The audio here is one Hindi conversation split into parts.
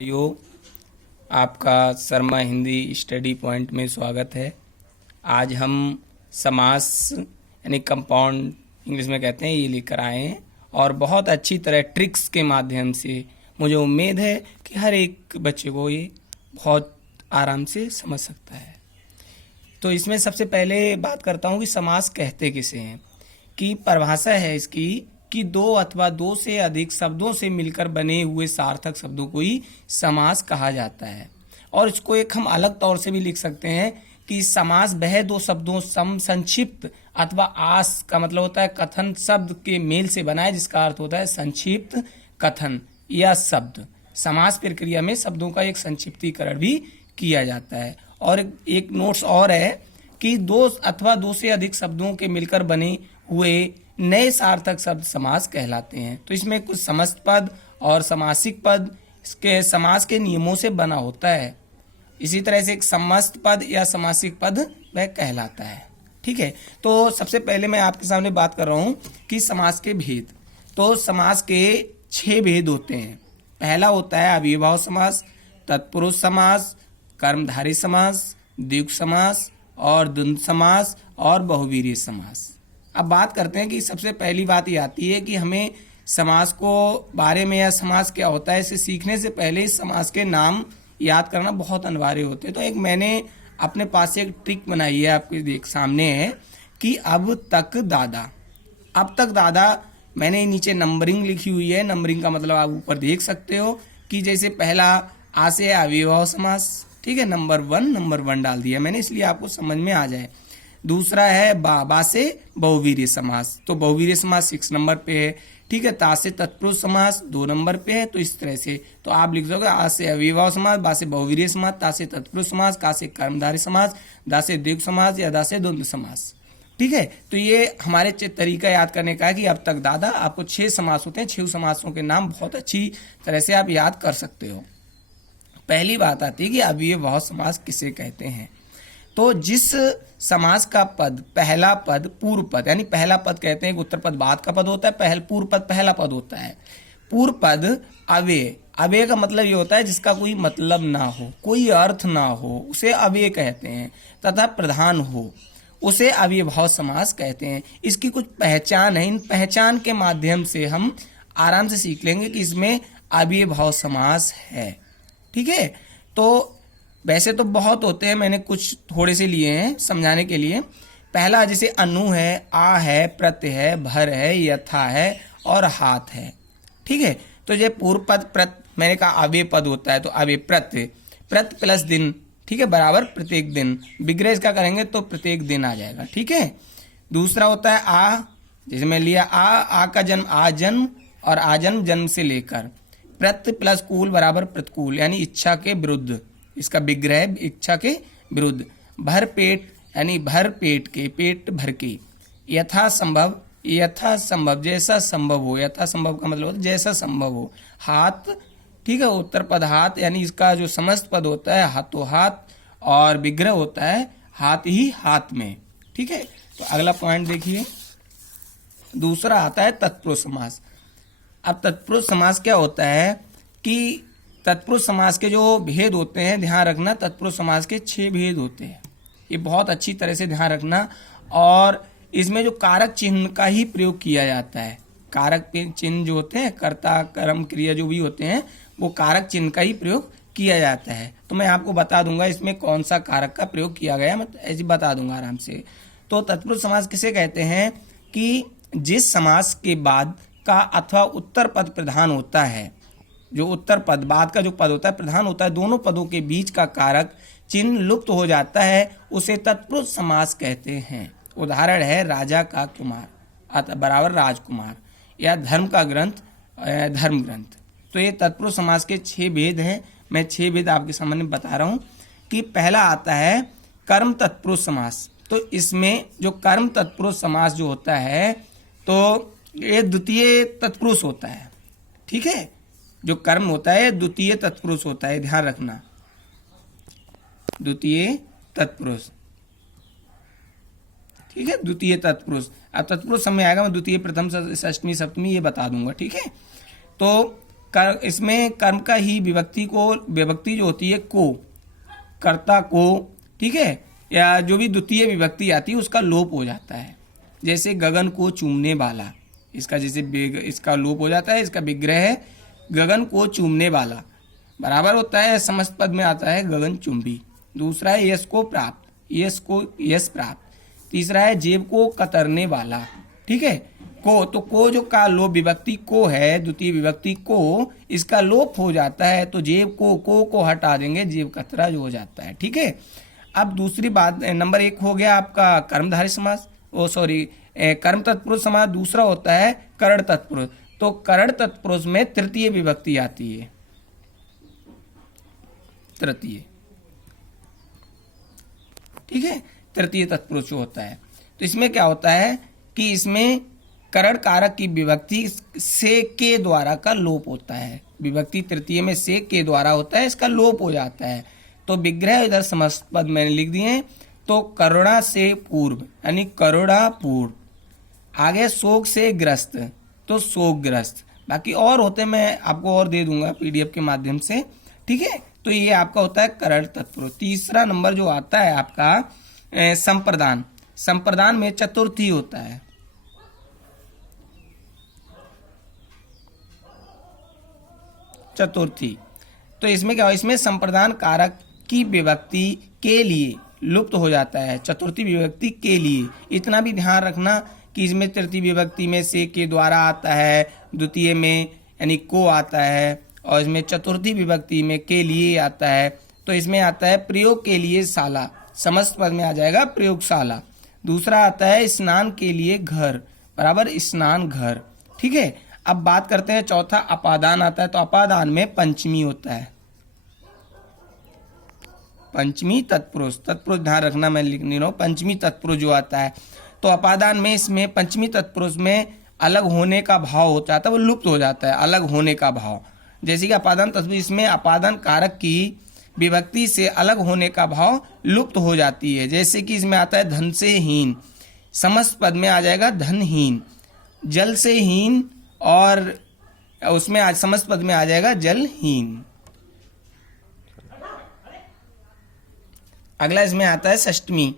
यो आपका शर्मा हिंदी स्टडी पॉइंट में स्वागत है। आज हम समास यानी कंपाउंड इंग्लिश में कहते हैं, ये लेकर आए हैं और बहुत अच्छी तरह ट्रिक्स के माध्यम से मुझे उम्मीद है कि हर एक बच्चे को ये बहुत आराम से समझ सकता है। तो इसमें सबसे पहले बात करता हूँ कि समास कहते किसे हैं। कि परिभाषा है इसकी कि दो अथवा दो से अधिक शब्दों से मिलकर बने हुए सार्थक शब्दों को ही समास कहा जाता है। और इसको एक हम अलग तौर से भी लिख सकते हैं कि समास वह दो शब्दों संक्षिप्त अथवा आस का मतलब होता है कथन शब्द के मेल से बना है, जिसका अर्थ होता है संक्षिप्त कथन या शब्द। समास प्रक्रिया में शब्दों का एक संक्षिप्तीकरण भी किया जाता है। और एक नोट्स और है कि दो अथवा दो से अधिक शब्दों के मिलकर बने हुए नए सार्थक शब्द समास कहलाते हैं। तो इसमें कुछ समस्त पद और समासिक पद इसके समास के नियमों से बना होता है। इसी तरह से एक समस्त पद या समासिक पद वह कहलाता है। ठीक है, तो सबसे पहले मैं आपके सामने बात कर रहा हूं कि समास के भेद। तो समास के 6 भेद होते हैं। पहला होता है अव्ययीभाव समास, तत्पुरुष समास, कर्मधारय समास, द्विगु समास और द्वंद्व समास और बहुव्रीहि समास। अब बात करते हैं कि सबसे पहली बात ये आती है कि हमें समास को बारे में या समास क्या होता है इसे सीखने से पहले इस समास के नाम याद करना बहुत अनिवार्य होते हैं। तो एक मैंने अपने पास से एक ट्रिक बनाई है, आपके देख सामने है कि अब तक दादा। अब तक दादा मैंने नीचे नंबरिंग लिखी हुई है। नंबरिंग का मतलब आप ऊपर देख सकते हो कि जैसे पहला आ से अव्ययीभाव समास, ठीक है, नंबर 1 डाल दिया मैंने इसलिए आपको समझ में आ जाए। दूसरा है बा से बहुव्रीहि समास, तो बहुव्रीहि समास 6 नंबर पे है। ठीक है, ता से तत्पुरुष समास 2 नंबर पे है। तो इस तरह से तो आप लिख दोगे आ से अव्ययीभाव समास, बा से बहुव्रीहि समास, ता से तत्पुरुष समास, का से कर्मधारय समास, दा से द्विगु समास या दा से द्वंद्व समास। ठीक है, तो ये हमारे तरीका याद करने का है कि अब तक दादा। आपको 6 समास होते हैं, 6 समासों के नाम बहुत अच्छी तरह से आप याद कर सकते हो। पहली बात आती है कि अव्ययीभाव समास किसे कहते हैं। तो जिस समास का पद पहला पद पूर्व पद, यानी पहला पद कहते हैं कि उत्तर पद बाद का पद होता है, पूर्व पद पहला पद होता है। पूर्व पद अव्यय, अव्यय का मतलब ये होता है जिसका कोई मतलब ना हो, कोई अर्थ ना हो, उसे अव्यय कहते हैं। तथा प्रधान हो उसे अव्ययीभाव समास कहते हैं। इसकी कुछ पहचान है, इन पहचान के माध्यम से हम आराम से सीख लेंगे कि इसमें अव्ययीभाव समास है। ठीक है, तो वैसे तो बहुत होते हैं, मैंने कुछ थोड़े से लिए हैं समझाने के लिए। पहला जैसे अनु है, आ है, प्रत्य है, भर है, यथा है और हाथ है। ठीक है, तो ये पूर्व पद प्रत मैंने कहा अव्यय पद होता है, तो अव्यय प्रत्य प्लस दिन, ठीक है, बराबर प्रत्येक दिन। विग्रह इसका करेंगे तो प्रत्येक दिन आ जाएगा। ठीक है, दूसरा होता है आ, जैसे मैं लिया आ का जन्म आ जन्म और आजन्म जन्म से लेकर। प्रत्य प्लस कूल बराबर प्रतिकूल, यानी इच्छा के विरुद्ध, इसका विग्रह इच्छा के विरुद्ध। भर पेट यानी भर पेट के, पेट भर के। यथा संभव, यथा संभव जैसा संभव हो, यथा संभव का मतलब होता है जैसा संभव हो। हाथ, ठीक है, उत्तर पद हाथ, यानी इसका जो समस्त पद होता है हाथों हाथ और विग्रह होता है हाथ ही हाथ में। ठीक है, तो अगला पॉइंट देखिए, दूसरा आता है तत्पुरुष समास। अब तत्पुरुष समास क्या होता है कि तत्पुरुष समास के जो भेद होते हैं, ध्यान रखना, तत्पुरुष समास के 6 भेद होते हैं। ये बहुत अच्छी तरह से ध्यान रखना। और इसमें जो कारक चिन्ह का ही प्रयोग किया जाता है, कारक चिन्ह जो होते हैं, कर्ता कर्म क्रिया जो भी होते हैं, वो कारक चिन्ह का ही प्रयोग किया जाता है। तो मैं आपको बता दूंगा इसमें कौन सा कारक का प्रयोग किया गया, मैं ऐसे बता दूंगा आराम से। तो तत्पुरुष समास किसे कहते हैं कि जिस समास के बाद का अथवा उत्तर पद प्रधान होता है, जो उत्तर पद बाद का जो पद होता है प्रधान होता है, दोनों पदों के बीच का कारक चिन्ह लुप्त हो जाता है, उसे तत्पुरुष समास कहते हैं। उदाहरण है राजा का कुमार बराबर राजकुमार, या धर्म का ग्रंथ धर्म ग्रंथ। तो ये तत्पुरुष समास के 6 भेद हैं। मैं 6 भेद आपके सामने बता रहा हूं कि पहला आता है कर्म तत्पुरुष समास। तो इसमें जो कर्म तत्पुरुष समास जो होता है, तो ये द्वितीय तत्पुरुष होता है। ठीक है, जो कर्म होता है द्वितीय तत्पुरुष होता है, ध्यान रखना, द्वितीय तत्पुरुष। ठीक है, द्वितीय तत्पुरुष। अब तत्पुरुष समय आएगा, मैं द्वितीय प्रथम षष्टमी सप्तमी ये बता दूंगा। ठीक है, तो इसमें कर्म का ही विभक्ति जो होती है को, कर्ता को, ठीक है, या जो भी द्वितीय विभक्ति आती है उसका लोप हो जाता है। जैसे गगन को चूमने वाला, इसका जैसे इसका लोप हो जाता है, इसका विग्रह है गगन को चूमने वाला, बराबर होता है समस्त पद में आता है गगन चुंबी। दूसरा है यश को प्राप्त, यश प्राप्त। तीसरा है जेब को कतरने वाला, ठीक है, को, तो को जो का लोप विभक्ति को है, द्वितीय विभक्ति को, इसका लोप हो जाता है तो जेब को हटा देंगे, जेब कतरा जो हो जाता है, ठीक है। अब दूसरी बात, नंबर 1 हो गया आपका कर्मधारय समास, कर्म तत्पुरुष समास। दूसरा होता है करण तत्पुरुष। तो करण तत्पुरुष में तृतीय विभक्ति आती है, तृतीय, ठीक है, तृतीय तत्पुरुष होता है। तो इसमें क्या होता है कि इसमें करण कारक की विभक्ति से के द्वारा का लोप होता है। विभक्ति तृतीय में से के द्वारा होता है, इसका लोप हो जाता है। तो विग्रह इधर समस्त पद मैंने लिख दिए। तो करुणा से पूर्व यानी करुणा पूर्व। आगे शोक से ग्रस्त, तो शोकग्रस्त। बाकी और होते मैं आपको और दे दूंगा पीडीएफ के माध्यम से, ठीक है। तो ये आपका होता है करण तत्पुरुष। तीसरा नंबर जो आता है आपका संप्रदान। संप्रदान में चतुर्थी होता है, चतुर्थी। तो इसमें क्या हो, इसमें संप्रदान कारक की विभक्ति के लिए लुप्त हो जाता है, चतुर्थी विभक्ति के लिए। इतना भी ध्यान रखना कि इसमें तृतीय विभक्ति में से के द्वारा आता है, द्वितीय में यानी को आता है, और इसमें चतुर्थी विभक्ति में के लिए आता है। तो इसमें आता है प्रयोग के लिए शाला, समस्त पद में आ जाएगा प्रयोगशाला। दूसरा आता है स्नान के लिए घर, बराबर स्नान घर, ठीक है। अब बात करते हैं चौथा अपादान आता है। तो अपादान में पंचमी होता है, पंचमी तत्पुरुष। तत्पुरुष ध्यान रखना, मैं लिख नहीं रहा हूं, पंचमी तत्पुरुष जो आता है। तो अपादान में इसमें पंचमी तत्पुरुष में अलग होने का भाव होता है, तो वो लुप्त हो जाता है, अलग होने का भाव। जैसे कि अपादान तत्पुरुष, इसमें अपादान कारक की विभक्ति से अलग होने का भाव लुप्त हो जाती है। जैसे कि इसमें आता है धन से हीन, समस्त पद में आ जाएगा धनहीन। जल से हीन, और उसमें आज समस्त पद में आ जाएगा जलहीन। अगला इसमें आता है षष्टमी।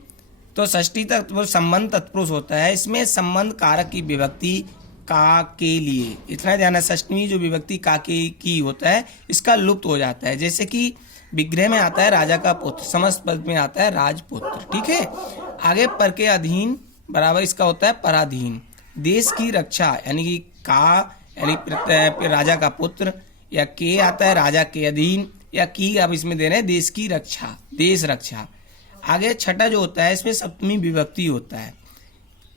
तो षष्ठी तत्पुरुष संबंध तत्पुरुष होता है। इसमें संबंध कारक की विभक्ति का के लिए, इतना ध्यान है, षष्टमी जो विभक्ति का के की होता है इसका लुप्त हो जाता है। जैसे कि विग्रह में आता है राजा का पुत्र, समस्त पद में आता है राजपुत्र, ठीक है। आगे पर के अधीन, बराबर इसका होता है पराधीन। देश की रक्षा यानी कि का यानी राजा का पुत्र, या के आता है राजा के अधीन, या की अब इसमें दे रहे हैं देश की रक्षा, देश रक्षा। आगे छठा जो होता है इसमें सप्तमी विभक्ति होता है।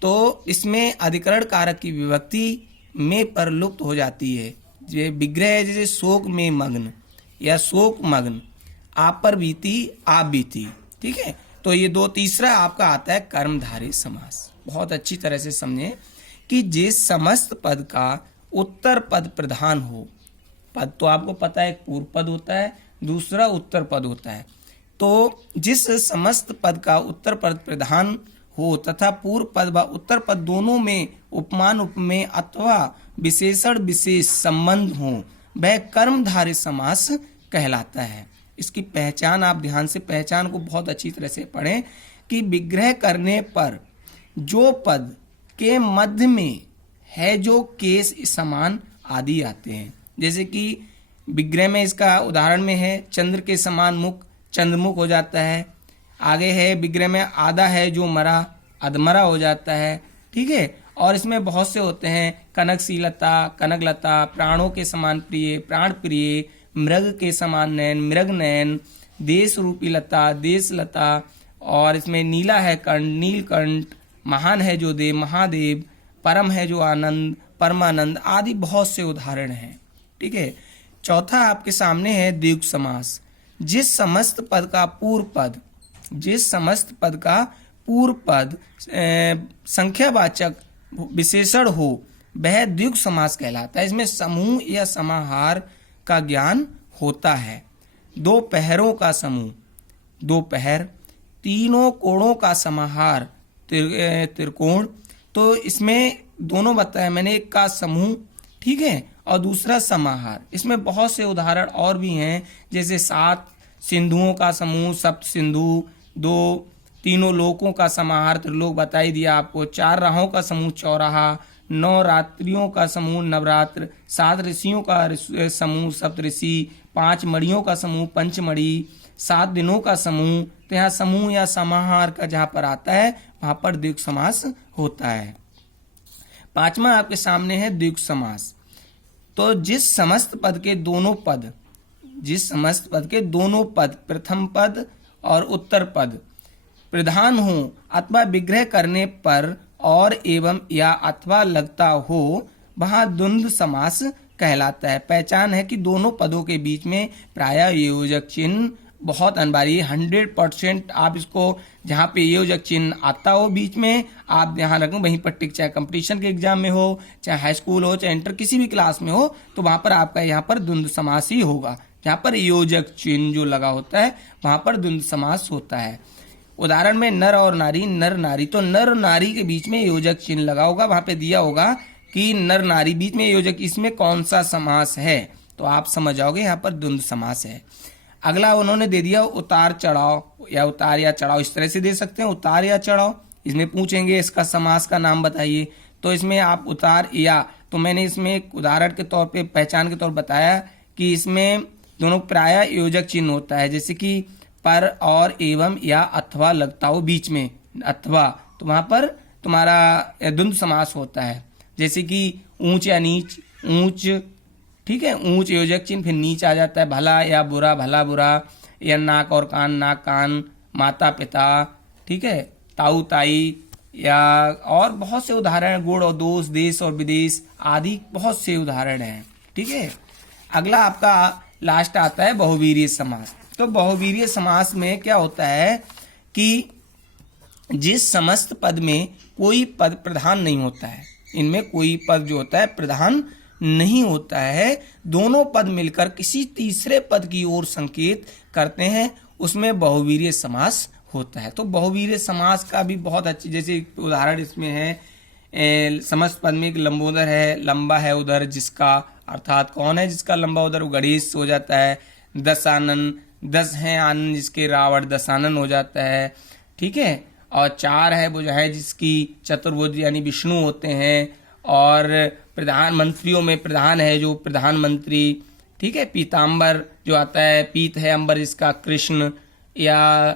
तो इसमें अधिकरण कारक की विभक्ति में पर लुप्त हो जाती है। ये विग्रह है, जैसे शोक में मग्न या शोक मग्न, आप पर बीती आप बीती, ठीक है। तो ये दो। तीसरा आपका आता है कर्मधारय समास। बहुत अच्छी तरह से समझें कि जिस समस्त पद का उत्तर पद प्रधान हो, पद तो आपको पता है, एक पूर्व पद होता है, दूसरा उत्तर पद होता है। तो जिस समस्त पद का उत्तर पद प्रधान हो तथा पूर्व पद व उत्तर पद दोनों में उपमान उपमेय अथवा विशेषण विशेष संबंध हो, वह कर्मधारय समास कहलाता है। इसकी पहचान आप ध्यान से, पहचान को बहुत अच्छी तरह से पढ़ें कि विग्रह करने पर जो पद के मध्य में है जो केस समान आदि आते हैं। जैसे कि विग्रह में इसका उदाहरण में है चंद्र के समान मुख, चंद्रमुख हो जाता है। आगे है विग्रह में आधा है जो मरा, अधमरा हो जाता है, ठीक है। और इसमें बहुत से होते हैं कनकशीलता, कनकलता, प्राणों के समान प्रिय, प्राण प्रिय, मृग के समान नयन, मृग नयन, देश रूपी लता, देश लता। और इसमें नीला है कंठ, नीलकंठ, महान है जो देव, महादेव, परम है जो आनंद, परमानंद आदि बहुत से उदाहरण हैं, ठीक है। चौथा आपके सामने है द्विगु समास। जिस समस्त पद का पूर्व पद, जिस समस्त पद का पूर्व पद संख्यावाचक विशेषण हो वह द्विगु समास कहलाता है। इसमें समूह या समाहार का ज्ञान होता है। दो पहरों का समूह, दो पहर, तीनों कोणों का समाहार त्रिकोण। तो इसमें दोनों बताया मैंने, एक का समूह, ठीक है, और दूसरा समाहार। इसमें बहुत से उदाहरण और भी हैं, जैसे 7 सिंधुओं का समूह सप्त सिंधु, 2 तीनों लोकों का समाहार त्रिलोक बता ही दिया आपको, 4 राहों का समूह चौराहा, 9 रात्रियों का समूह नवरात्र, 7 ऋषियों का समूह सप्तऋषि, 5 मणियों का समूह पंचमणि, 7 दिनों का समूह। तो यहाँ समूह या समाहार का जहाँ पर आता है वहां पर द्विगु समास होता है। 5वां आपके सामने है द्विगु समास। तो जिस समस्त पद के दोनों पद प्रथम पद और उत्तर पद प्रधान हो अथवा विग्रह करने पर और एवं या अथवा लगता हो वहां द्वंद्व समास कहलाता है। पहचान है कि दोनों पदों के बीच में प्रायः योजक चिन्ह बहुत अनिवार्य है। 100% आप इसको जहाँ पे योजक चिन्ह आता हो बीच में आप ध्यान रखें, वहीं पर टिक, चाहे कंपटीशन के एग्जाम में हो, चाहे हाई स्कूल हो, चाहे इंटर किसी भी क्लास में हो, तो वहां पर आपका यहाँ पर द्वंद्व समास ही होगा। जहाँ पर योजक चिन्ह जो लगा होता है वहां पर द्वंद्व समास होता है। उदाहरण में नर और नारी, नर नारी, तो नर नारी के बीच में योजक चिन्ह लगा होगा, वहां पे दिया होगा कि नर नारी बीच में योजक, इसमें कौन सा समास है, तो आप समझ जाओगे यहाँ पर द्वंद्व समास है। अगला उन्होंने दे दिया उतार चढ़ाव या उतार या चढ़ाव, इस तरह से दे सकते हैं उतार या चढ़ाव। इसमें पूछेंगे इसका समास का नाम बताइए, तो इसमें आप उतार या, तो मैंने इसमें एक उदाहरण के तौर पे पहचान के तौर बताया कि इसमें दोनों प्रायः योजक चिन्ह होता है, जैसे कि पर और एवं या अथवा लगता हो बीच में अथवा, तो वहां पर तुम्हारा द्वंद्व समास होता है। जैसे कि ऊंच या नीच, ऊंच, ठीक है, ऊंच योजक चिन्ह, फिर नीच आ जाता है, भला या बुरा, भला बुरा, या नाक और कान, नाक कान, माता पिता, ठीक है, ताऊ ताई, या और बहुत से उदाहरण, गुण और दोष, देश और विदेश आदि बहुत से उदाहरण हैं। ठीक है, अगला आपका लास्ट आता है बहुवीर्य समास। तो बहुवीर्य समास में क्या होता है कि जिस समस्त पद में कोई पद प्रधान नहीं होता है, इनमें कोई पद जो होता है प्रधान नहीं होता है, दोनों पद मिलकर किसी तीसरे पद की ओर संकेत करते हैं, उसमें बहुवीर्य समास होता है। तो बहुवीर्य समास का भी बहुत अच्छी, जैसे उदाहरण इसमें है, समस्त पद में एक लंबोदर है, लंबा है उधर जिसका, अर्थात कौन है जिसका लंबा उधर, गणेश हो जाता है। 10 आनंद, 10 है आनंद जिसके, रावण दशानन हो जाता है। ठीक है, और 4 है वो जो है जिसकी चतुर्भुज यानी विष्णु होते हैं, और प्रधानमंत्रियों में प्रधान है जो प्रधानमंत्री। ठीक है, पीताम्बर जो आता है, पीत है अंबर जिसका कृष्ण, या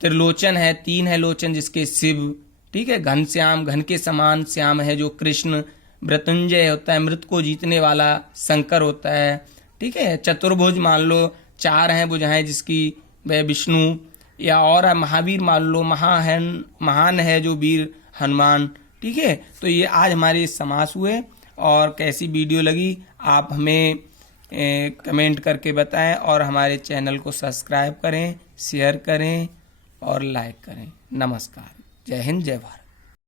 त्रिलोचन है, 3 है लोचन जिसके शिव। ठीक है, घनश्याम, घन के समान श्याम है जो कृष्ण। मृत्युंजय होता है मृत को जीतने वाला, शंकर होता है। ठीक है, चतुर्भुज मान लो 4 हैं भुजा है जिसकी वह विष्णु, या और महावीर मान लो, महान है जो वीर हनुमान। ठीक है, तो ये आज हमारे समास हुए, और कैसी वीडियो लगी आप हमें कमेंट करके बताएं, और हमारे चैनल को सब्सक्राइब करें, शेयर करें और लाइक करें। नमस्कार, जय हिंद, जय भारत।